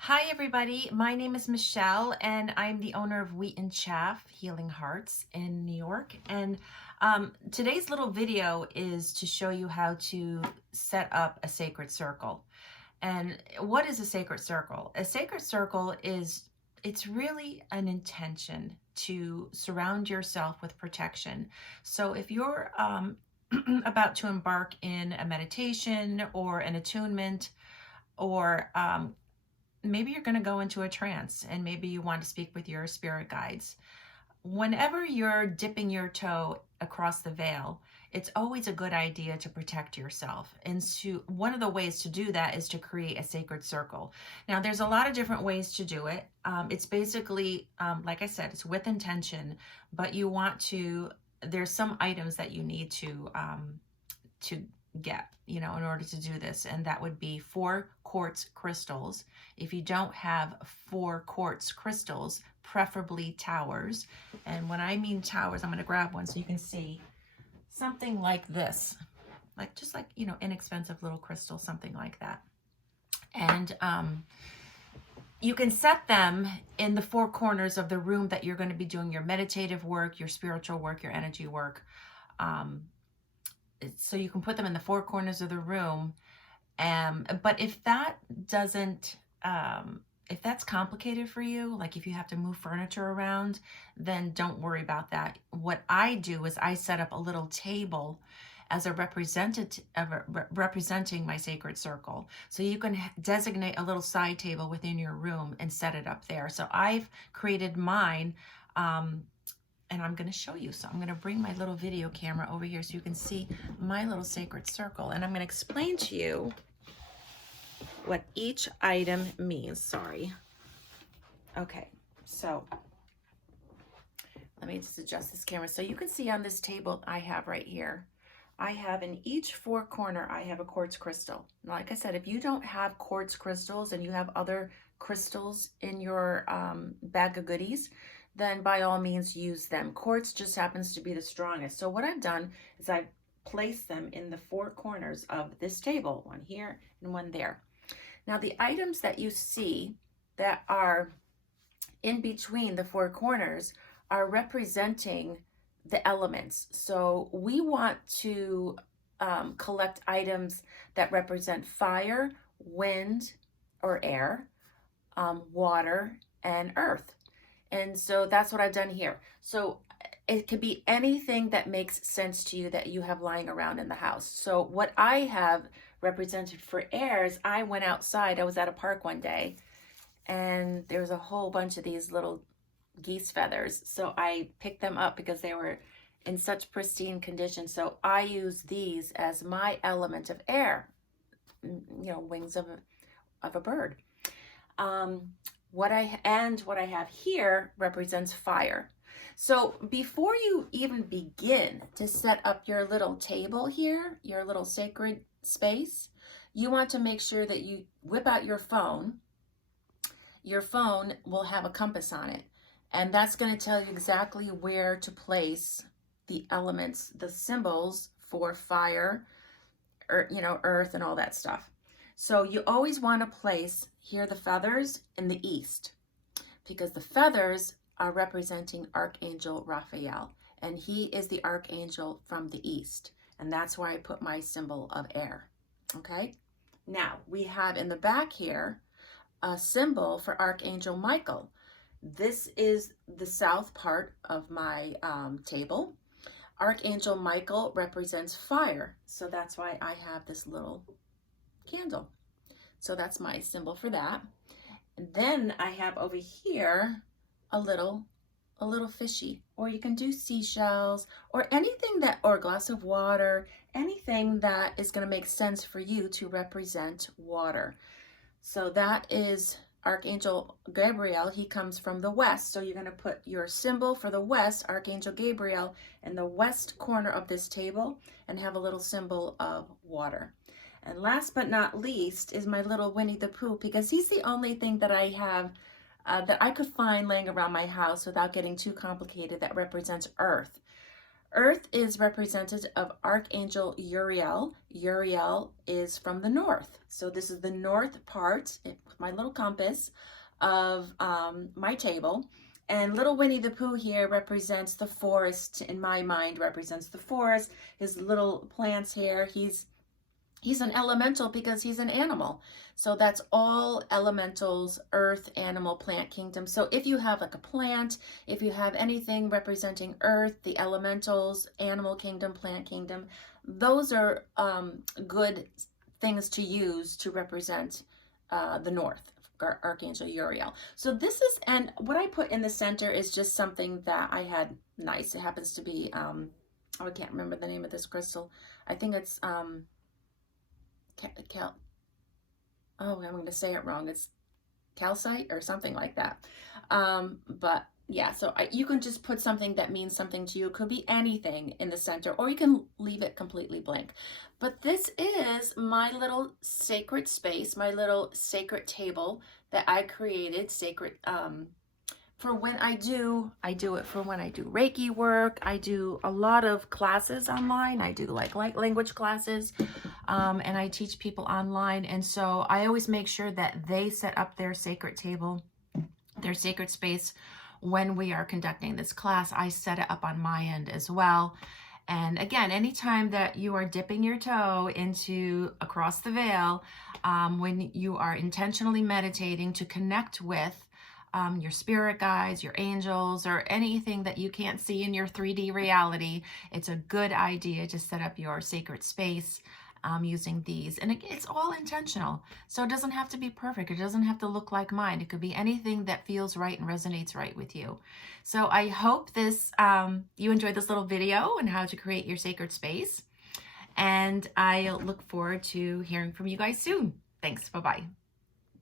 Hi, everybody. My name is Michelle, and I'm the owner of Wheat and Chaff Healing Hearts in New York. And today's little video is to show you how to set up a sacred circle. And what is a sacred circle? A sacred circle it's really an intention to surround yourself with protection. So if you're about to embark in a meditation or an attunement, or maybe you're going to go into a trance and maybe you want to speak with your spirit guides. Whenever you're dipping your toe across the veil, it's always a good idea to protect yourself. And one of the ways to do that is to create a sacred circle. Now, there's a lot of different ways to do it. It's basically, like I said, it's with intention, but there's some items that you need to get, in order to do this. And that would be 4 quartz crystals. If you don't have 4 quartz crystals, preferably towers. And when I mean towers, I'm going to grab one so you can see something like this, just like, inexpensive little crystal, something like that. And you can set them in the 4 corners of the room that you're going to be doing your meditative work, your spiritual work, your energy work. So you can put them in the 4 corners of the room. But if that's complicated for you, like if you have to move furniture around, then don't worry about that. What I do is I set up a little table as a representing my sacred circle. So you can designate a little side table within your room and set it up there. So I've created mine. And I'm going to show you. So I'm going to bring my little video camera over here so you can see my little sacred circle. And I'm going to explain to you what each item means. Sorry. Okay, so let me just adjust this camera. So you can see on this table I have right here, I have in each 4 corner, I have a quartz crystal. Like I said, if you don't have quartz crystals and you have other crystals in your bag of goodies, then by all means use them. Quartz just happens to be the strongest. So what I've done is I've placed them in the 4 corners of this table, one here and one there. Now the items that you see that are in between the 4 corners are representing the elements. So we want to collect items that represent fire, wind or air, water, and earth. And so that's what I've done here. So it could be anything that makes sense to you that you have lying around in the house. So what I have represented for air is I went outside. I was at a park one day and there was a whole bunch of these little geese feathers. So I picked them up because they were in such pristine condition. So I use these as my element of air, wings of a bird. What I have here represents fire. So before you even begin to set up your little table here, your little sacred space, you want to make sure that you whip out your phone. Your phone will have a compass on it, and that's going to tell you exactly where to place the elements, the symbols for fire, or, earth and all that stuff. So you always want to place here the feathers in the east, because the feathers are representing Archangel Raphael, and he is the archangel from the east, and that's where I put my symbol of air. Okay, now we have in the back here a symbol for Archangel Michael. This is the south part of my table. Archangel Michael represents fire, so that's why I have this little candle. So that's my symbol for that. And then I have over here a little fishy, or you can do seashells or anything or a glass of water, anything that is going to make sense for you to represent water. So that is Archangel Gabriel. He comes from the west. So you're going to put your symbol for the west, Archangel Gabriel, in the west corner of this table and have a little symbol of water. And last but not least is my little Winnie the Pooh, because he's the only thing that I have that I could find laying around my house without getting too complicated that represents earth. Earth is representative of Archangel Uriel. Uriel is from the north. So this is the north part with my little compass of my table. And little Winnie the Pooh here represents the forest, in my mind, represents the forest. His little plants here, he's an elemental because he's an animal. So that's all elementals, earth, animal, plant kingdom. So if you have like a plant, if you have anything representing earth, the elementals, animal kingdom, plant kingdom, those are good things to use to represent the north, Archangel Uriel. So this is, and what I put in the center is just something that I had nice. It happens to be, oh, I can't remember the name of this crystal. I think it's, oh, I'm going to say it wrong. It's calcite or something like that. But yeah, so you can just put something that means something to you. It could be anything in the center, or you can leave it completely blank. But this is my little sacred space, my little sacred table that I created, sacred, for when I do it for when I do Reiki work. I do a lot of classes online. I do like language classes, and I teach people online. And so I always make sure that they set up their sacred table, their sacred space. When we are conducting this class, I set it up on my end as well. And again, anytime that you are dipping your toe into across the veil, when you are intentionally meditating to connect with your spirit guides, your angels, or anything that you can't see in your 3D reality, it's a good idea to set up your sacred space using these. And it's all intentional. So it doesn't have to be perfect. It doesn't have to look like mine. It could be anything that feels right and resonates right with you. So I hope this you enjoyed this little video on how to create your sacred space. And I look forward to hearing from you guys soon. Thanks. Bye-bye.